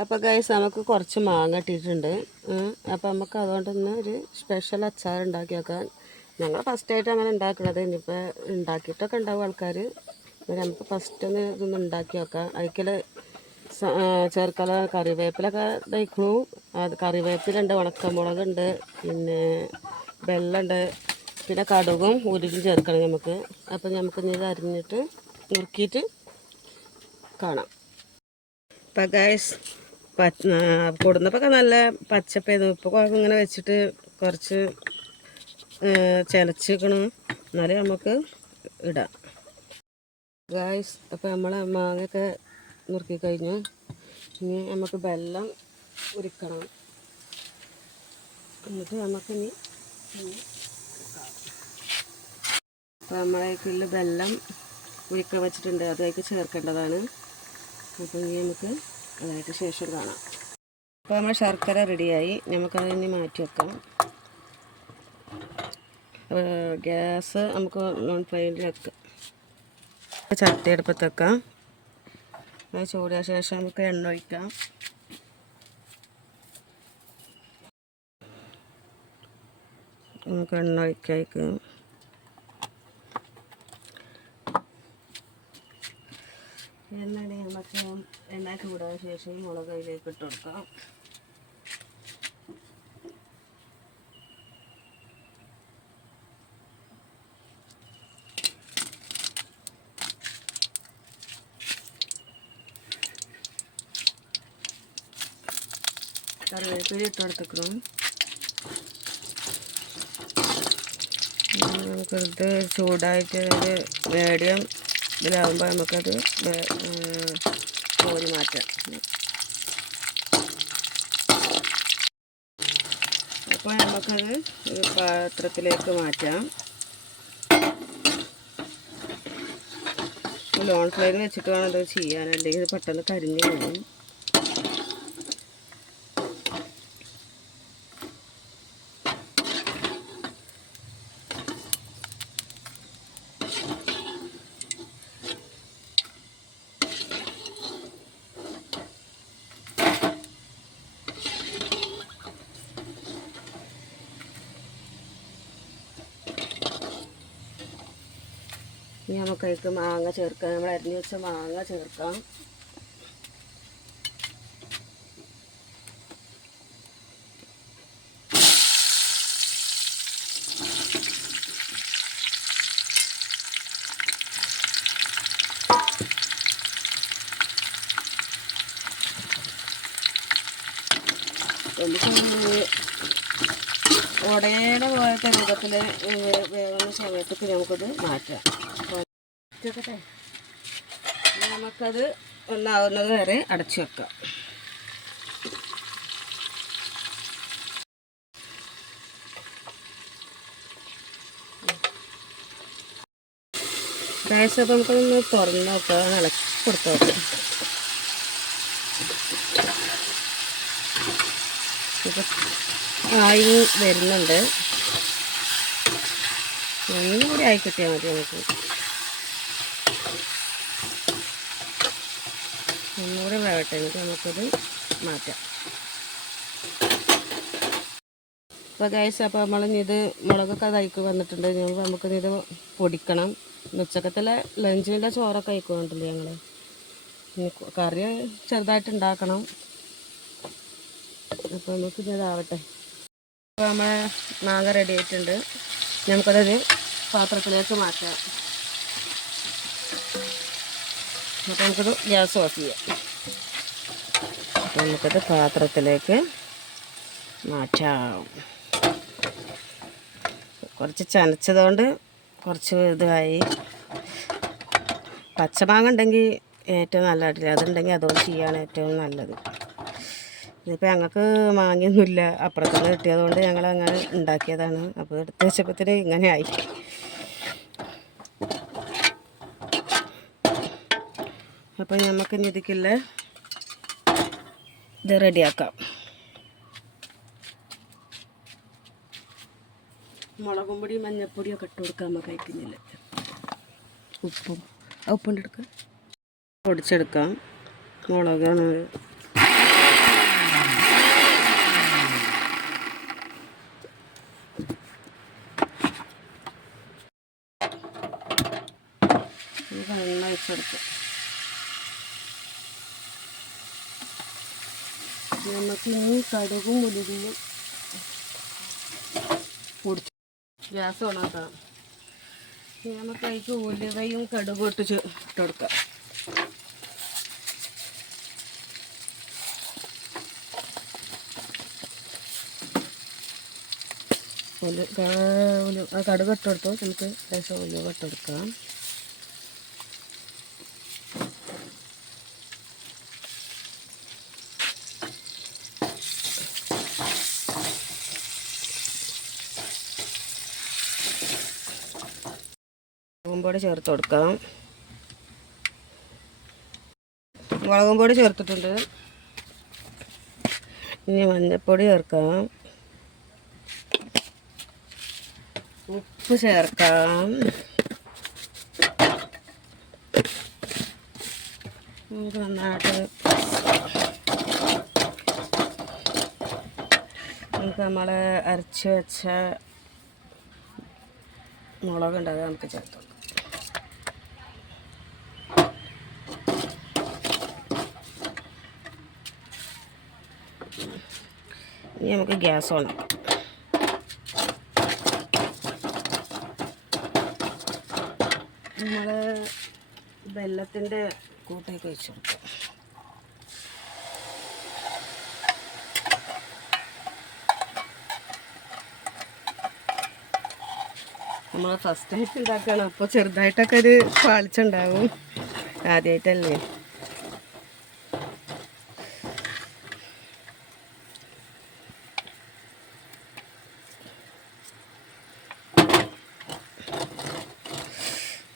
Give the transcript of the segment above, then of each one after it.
അപ്പോൾ ഗൈസ് നമുക്ക് കുറച്ച് മാങ്ങ ഇട്ടിട്ടുണ്ട്. അപ്പോൾ നമുക്ക് അതുകൊണ്ടൊന്ന് ഒരു സ്പെഷ്യൽ അച്ചാർ ഉണ്ടാക്കി വെക്കാം. ഞങ്ങൾ ഫസ്റ്റായിട്ട് അങ്ങനെ ഉണ്ടാക്കുന്നത്. ഇനിയിപ്പോൾ ഉണ്ടാക്കിയിട്ടൊക്കെ ഉണ്ടാവും ആൾക്കാർ. നമുക്ക് ഫസ്റ്റ് ഒന്ന് ഇതൊന്ന് ഉണ്ടാക്കി വെക്കാം. അതിൽ ചേർക്കല കറിവേപ്പിലൊക്കെ ദഹിക്കണു. അത് കറിവേപ്പിലുണ്ട്, ഉണക്കമുളകുണ്ട്, പിന്നെ വെള്ളമുണ്ട്, പിന്നെ കടുകും ഉരുളും ചേർക്കണം നമുക്ക്. അപ്പം നമുക്കിനി ഇത് അരിഞ്ഞിട്ട് നുറുക്കിയിട്ട് കാണാം. ഇപ്പം ഗൈസ് കൊടുന്നപ്പോൾ നല്ല പച്ചപ്പായിരുന്നു. ഇപ്പോൾ ഇങ്ങനെ വെച്ചിട്ട് കുറച്ച് ചതച്ചിക്കണം, എന്നാലേ നമുക്ക് ഇടാം. ഗൈസ് അപ്പോൾ നമ്മളെ മാങ്ങയൊക്കെ നുറുക്കി കഴിഞ്ഞു. ഇനി നമുക്ക് വെള്ളം ഉരുക്കണം. എന്നിട്ട് നമുക്കിനി അപ്പോൾ നമ്മളേക്കുള്ള വെള്ളം ഉരുക്കാൻ വെച്ചിട്ടുണ്ട്, അതിലേക്ക് ചേർക്കേണ്ടതാണ്. അപ്പോൾ ഇനി നമുക്ക് അതിലേക്ക് ശേഷം കാണാം. അപ്പോൾ നമ്മൾ ശർക്കര റെഡിയായി, നമുക്കതിന് മാറ്റി വെക്കാം. ഗ്യാസ് നമുക്ക് നോൺ ഫ്ലെയിമിൽ വെക്കാം. ചട്ടി അടുപ്പത്ത് വെക്കാം. അത് ചൂടായ ശേഷം നമുക്ക് എണ്ണ ഒഴിക്കാം. നമുക്ക് എണ്ണ ഒഴിക്കാം. നമുക്ക് എണ്ണ ചൂടായ ശേഷം മുളക് അതിലേക്ക് ഇട്ട് കൊടുക്കാം. കറിവേപ്പില ഇട്ട് കൊടുക്കണം. നമുക്കത് ചൂടായിട്ട് ഒരു മീഡിയം ഇതിലാകുമ്പോൾ നമുക്കത് കോരി മാറ്റാം. അപ്പോൾ നമുക്കത് ഒരു പാത്രത്തിലേക്ക് മാറ്റാം. ലോൺ ഫ്ലെയിം വെച്ചിട്ട് വേണം അത് ചെയ്യാൻ, അല്ലെങ്കിൽ ഇത് പെട്ടെന്ന് കരിഞ്ഞു പോകും. ഇനി നമുക്കതിലേക്ക് മാങ്ങ ചേർക്കാം. നമ്മൾ അരിഞ്ഞു വെച്ച മാങ്ങ ചേർക്കാം. ഉടയേടെ പോലത്തെ രൂപത്തിൽ വേവുന്ന സമയത്തേക്ക് നമുക്കത് മാറ്റാം. നമുക്കത് ഒന്നാവുന്നത് വരെ അടച്ചു വെക്കാം. ഗ്യാസ് അപ്പോൾ നമുക്കൊന്ന് തുറന്ന് നോക്കാം, ഇളക്കി കൊടുത്ത് നോക്കാം. ആയി വരുന്നുണ്ട്. ഒന്നും കൂടി ആയി കിട്ടിയാൽ മതി. നമുക്ക് ഒന്നുകൂടി വേവട്ടെ, എന്നിട്ട് നമുക്കത് മാറ്റാം. അപ്പോൾ ഗൈസ് അപ്പോൾ നമ്മളിത് മുളകൊക്കെ കഴിക്ക് വന്നിട്ടുണ്ട്. നമുക്കിത് പൊടിക്കണം. ഉച്ചക്കത്തിലെ ലഞ്ചിൻ്റെ ചോറൊക്കെ കഴിക്കുന്നുണ്ടല്ലോ ഞങ്ങൾ. കറി ചെറുതായിട്ട് ഉണ്ടാക്കണം. അപ്പോൾ നമുക്കിതാവട്ടെ. അപ്പോൾ നമ്മളെ മാങ്ങ റെഡി ആയിട്ടുണ്ട്. നമുക്കതൊരു പാത്രത്തിലേക്ക് മാറ്റാം. അപ്പോൾ നമുക്കത് ഗ്യാസ് ഓഫ് ചെയ്യാം. അപ്പോൾ നമുക്കത് പാത്രത്തിലേക്ക് മാറ്റാം. കുറച്ച് ചനച്ചതുകൊണ്ട് കുറച്ച് ഇതായി. പച്ചമാങ്ങ ഉണ്ടെങ്കിൽ ഏറ്റവും നല്ലതായിട്ടില്ല, അതുണ്ടെങ്കിൽ അതുകൊണ്ട് ചെയ്യാണ് ഏറ്റവും നല്ലത്. ഇതിപ്പോൾ ഞങ്ങൾക്ക് മാങ്ങയൊന്നുമില്ല, അപ്പുറത്തുനിന്ന് കിട്ടിയതുകൊണ്ട് ഞങ്ങൾ അങ്ങനെ ഉണ്ടാക്കിയതാണ്. അപ്പോൾ എടുത്ത് വെച്ചപ്പോഴത്തേന് ഇങ്ങനെ ആയി. അപ്പോൾ നമുക്ക് ഇതിക്കുള്ള ഇത് റെഡിയാക്കാം. മുളകും പൊടി മഞ്ഞൾപ്പൊടിയൊക്കെ ഇട്ട് കൊടുക്കാൻ നമുക്ക് കഴിക്കുന്നില്ല. ഉപ്പും എടുക്കാം, പൊടിച്ചെടുക്കാം. മുളകാണ് ചേർത്തെടുക്കും. നമുക്ക് ഇനി കടുകും ഉലുവയും പൊടിച്ച് ഗ്യാസ് ഓണാക്കാം. നമുക്ക് അതിലേക്ക് ഉലുവയും കടുകും ഇട്ടെടുക്കാം. കടുക് ഇട്ടെടുത്തു. നമുക്ക് ലേശം ഉലുവ ഇട്ടെടുക്കാം. മുളകും പൊടി ചേർത്ത് കൊടുക്കാം. മുളകും പൊടി ചേർത്തിട്ടുണ്ട്. ഇനി മഞ്ഞൾപ്പൊടി ചേർക്കാം. ഉപ്പ് ചേർക്കാം. നമുക്ക് നന്നായിട്ട് നമ്മൾ അരച്ച് വെച്ച മുളകുണ്ടാകുക നമുക്ക് ചേർത്ത് കൊടുക്കാം. ഇനി നമുക്ക് ഗ്യാസ് ഓൺ ആക്കാം. നമ്മൾ വെല്ലത്തിൻ്റെ കൂട്ടേക്ക് വെച്ച് കൊടുക്കാം. നമ്മൾ ഫസ്റ്റ് ആയിട്ട് ഉണ്ടാക്കുകയാണ്. അപ്പോൾ ചെറുതായിട്ടൊക്കെ ഒരു പാളിച്ചുണ്ടാവും. ആദ്യമായിട്ടല്ലേ.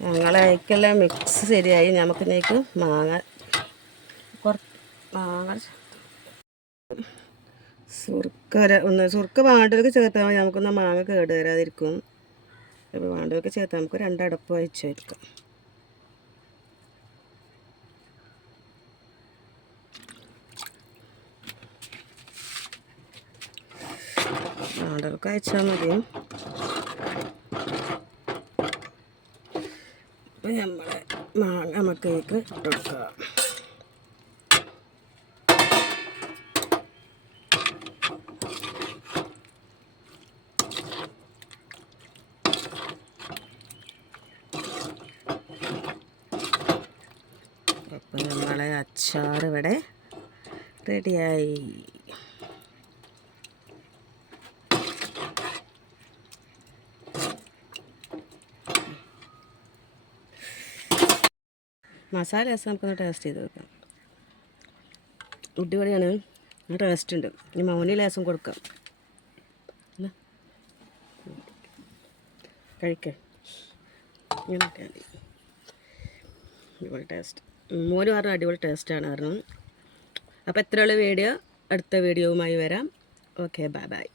ഞങ്ങളേക്കുള്ള മിക്സ് ശരിയായി. നമുക്കിതിലേക്ക് മാങ്ങ സുർക്ക വേണ്ടവർക്ക് ചേർത്താൽ മതി. നമുക്കൊന്ന് മാങ്ങ കേട് വരാതിരിക്കും. അപ്പോൾ വേണ്ടവർക്ക് ചേർത്താൽ നമുക്ക് 2 അടപ്പ് വെച്ച് വയ്ക്കാം. വേണ്ടവർക്ക് അയച്ചാൽ മതി. അപ്പോൾ നമ്മളെ മാങ്ങ നമുക്കേക്ക് ഇട്ടുകൊടുക്കാം. അപ്പോൾ നമ്മളെ അച്ചാർ ഇവിടെ റെഡിയായി. മസാല ലേശം നമുക്കൊന്ന് ടേസ്റ്റ് ചെയ്ത് വെക്കാം. അടിപൊളിയാണ്. ടേസ്റ്റ് ഉണ്ട്. ഇനി മൗനി ലേശം കൊടുക്കാം. കഴിക്കാം. ഇങ്ങനെ അടിപൊളി ടേസ്റ്റ്. മോന് പറഞ്ഞ അടിപൊളി ടേസ്റ്റാണ് പറഞ്ഞു. അപ്പോൾ എത്രയുള്ള വീഡിയോ അടുത്ത വീഡിയോവുമായി വരാം. Okay, bye bye.